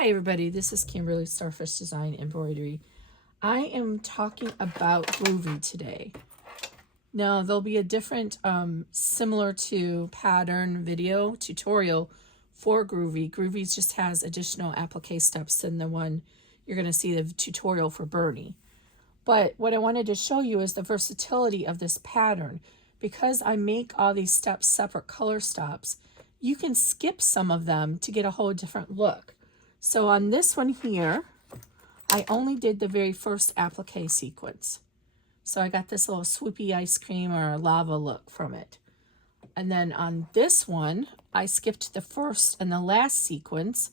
Hi everybody, this is Kimberly Starfish Design Embroidery. I am talking about Groovy today. Now there'll be a different similar to pattern video tutorial for Groovy. Groovy just has additional applique steps than the one you're going to see the tutorial for Bernie. But what I wanted to show you is the versatility of this pattern. Because I make all these steps separate color stops, you can skip some of them to get a whole different look. So on this one here, I only did the very first applique sequence. So I got this little swoopy ice cream or lava look from it. And then on this one, I skipped the first and the last sequence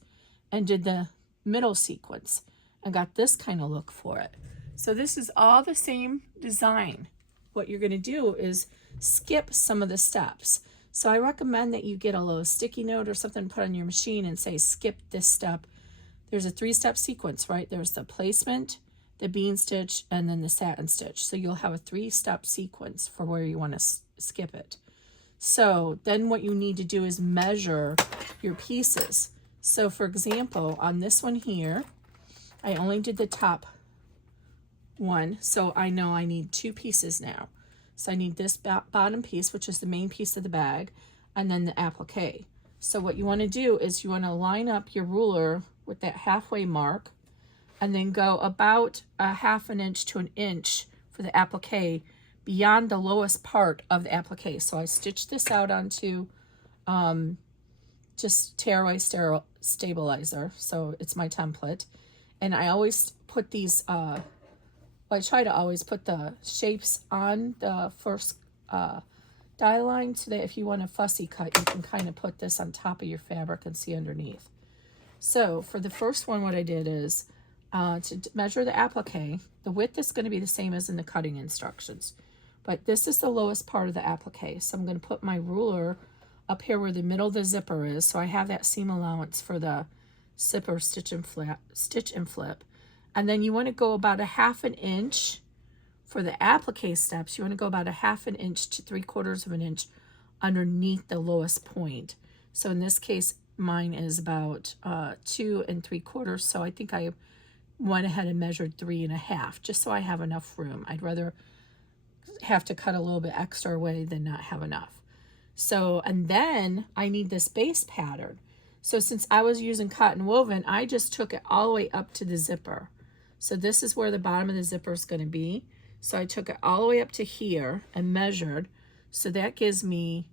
and did the middle sequence and got this kind of look for it. So this is all the same design. What you're going to do is skip some of the steps. So I recommend that you get a little sticky note or something put on your machine and say skip this step. There's a 3-step sequence, right? There's the placement, the bean stitch, and then the satin stitch. So you'll have a 3-step sequence for where you want to skip it. So then what you need to do is measure your pieces. So for example, on this one here, I only did the top one, so I know I need 2 pieces now. So I need this bottom piece, which is the main piece of the bag, and then the applique. So what you want to do is you want to line up your ruler with that halfway mark and then go about a 1/2 inch to 1 inch for the applique beyond the lowest part of the applique. So I stitched this out onto just tearaway stabilizer, so it's my template. And I always put these I try to always put the shapes on the first die line so that if you want a fussy cut, you can kind of put this on top of your fabric and see underneath. So for the first one, what I did is to measure the applique, the width is going to be the same as in the cutting instructions, but this is the lowest part of the applique. So I'm going to put my ruler up here where the middle of the zipper is, so I have that seam allowance for the zipper stitch and flip. And then you want to go about a 1/2 inch for the applique steps. You want to go about a 1/2 inch to 3/4 inch underneath the lowest point. So in this case, mine is about 2 3/4. So I think I went ahead and measured 3 1/2, just so I have enough room. I'd rather have to cut a little bit extra away than not have enough. So, and then I need this base pattern. So since I was using cotton woven, I just took it all the way up to the zipper. So this is where the bottom of the zipper is going to be. So I took it all the way up to here and measured. So that gives me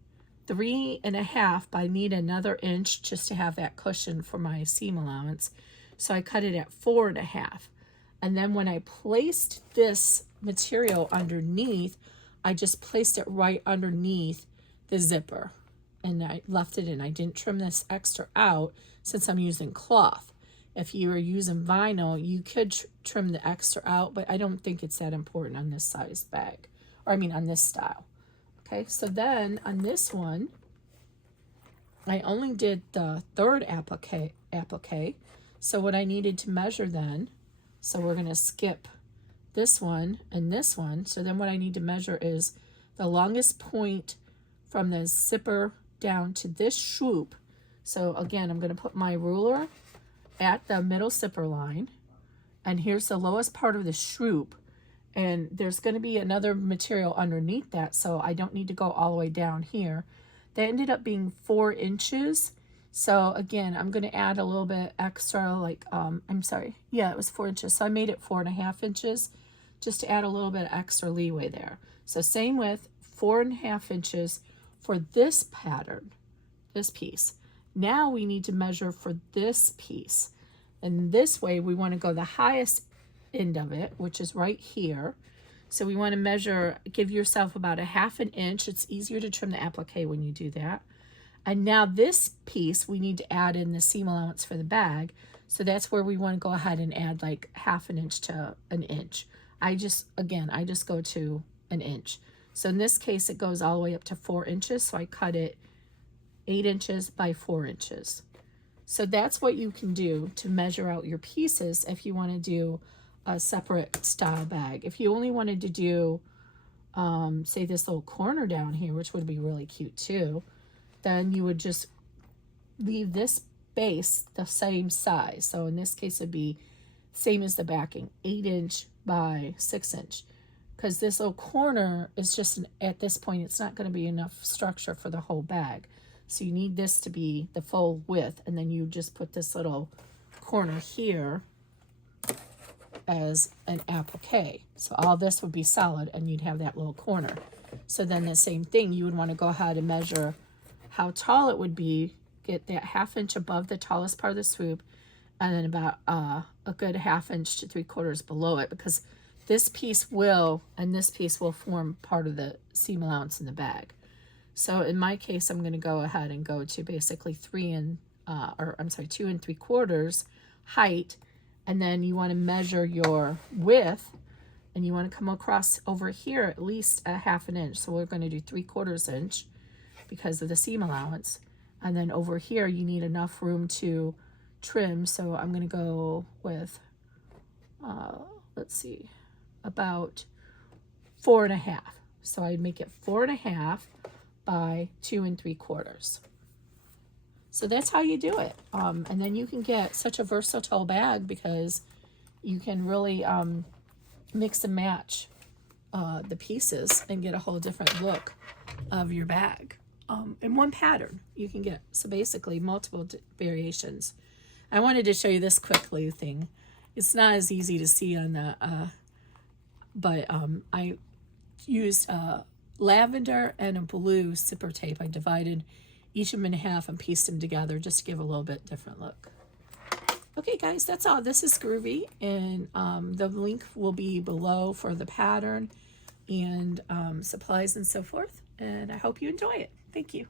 3 1/2, but I need another inch just to have that cushion for my seam allowance. So I cut it at 4 1/2. And then when I placed this material underneath, I just placed it right underneath the zipper. And I left it in. I didn't trim this extra out since I'm using cloth. If you were using vinyl, you could trim the extra out, but I don't think it's that important on this size bag. Or I mean on this style. Okay, so then on this one, I only did the 3rd applique. So what I needed to measure then, so we're going to skip this one and this one. So then what I need to measure is the longest point from the zipper down to this swoop. So again, I'm going to put my ruler at the middle zipper line, and here's the lowest part of the swoop, and there's going to be another material underneath that, so I don't need to go all the way down here. That ended up being 4 inches. So again, I'm going to add a little bit extra, like it was 4 inches, so I made it 4 1/2 inches just to add a little bit of extra leeway there. So same with 4 1/2 inches for this pattern, this piece. Now we need to measure for this piece. And this way we want to go the highest end of it, which is right here. So we want to measure, give yourself about a 1/2 inch. It's easier to trim the applique when you do that. And now this piece, we need to add in the seam allowance for the bag. So that's where we want to go ahead and add like 1/2 inch to 1 inch. I just go to 1 inch. So in this case, it goes all the way up to 4 inches. So I cut it 8 inches by 4 inches. So that's what you can do to measure out your pieces if you want to do a separate style bag. If you only wanted to do, say this little corner down here, which would be really cute too, then you would just leave this base the same size. So in this case, it'd be same as the backing, 8" by 6". Because this little corner is just, at this point, it's not going to be enough structure for the whole bag. So you need this to be the full width, and then you just put this little corner here as an applique. So all this would be solid, and you'd have that little corner. So then the same thing, you would want to go ahead and measure how tall it would be, get that 1/2 inch above the tallest part of the swoop, and then about a good 1/2 inch to 3/4 below it, because this piece will, and this piece will form part of the seam allowance in the bag. So in my case, I'm going to go ahead and go to basically 2 3/4 height, and then you want to measure your width, and you want to come across over here at least a 1/2 inch. So we're going to do 3/4 inch because of the seam allowance, and then over here you need enough room to trim. So I'm going to go with let's see, about 4.5. So I'd make it 4.5 by 2 3/4. So that's how you do it. And then you can get such a versatile bag because you can really mix and match the pieces and get a whole different look of your bag. In one pattern you can get, so basically multiple variations. I wanted to show you this quickly thing. It's not as easy to see on the but I used lavender and a blue zipper tape. I divided each of them in half and pieced them together just to give a little bit different look. Okay guys, that's all. This is Groovy, and the link will be below for the pattern and supplies and so forth, and I hope you enjoy it. Thank you.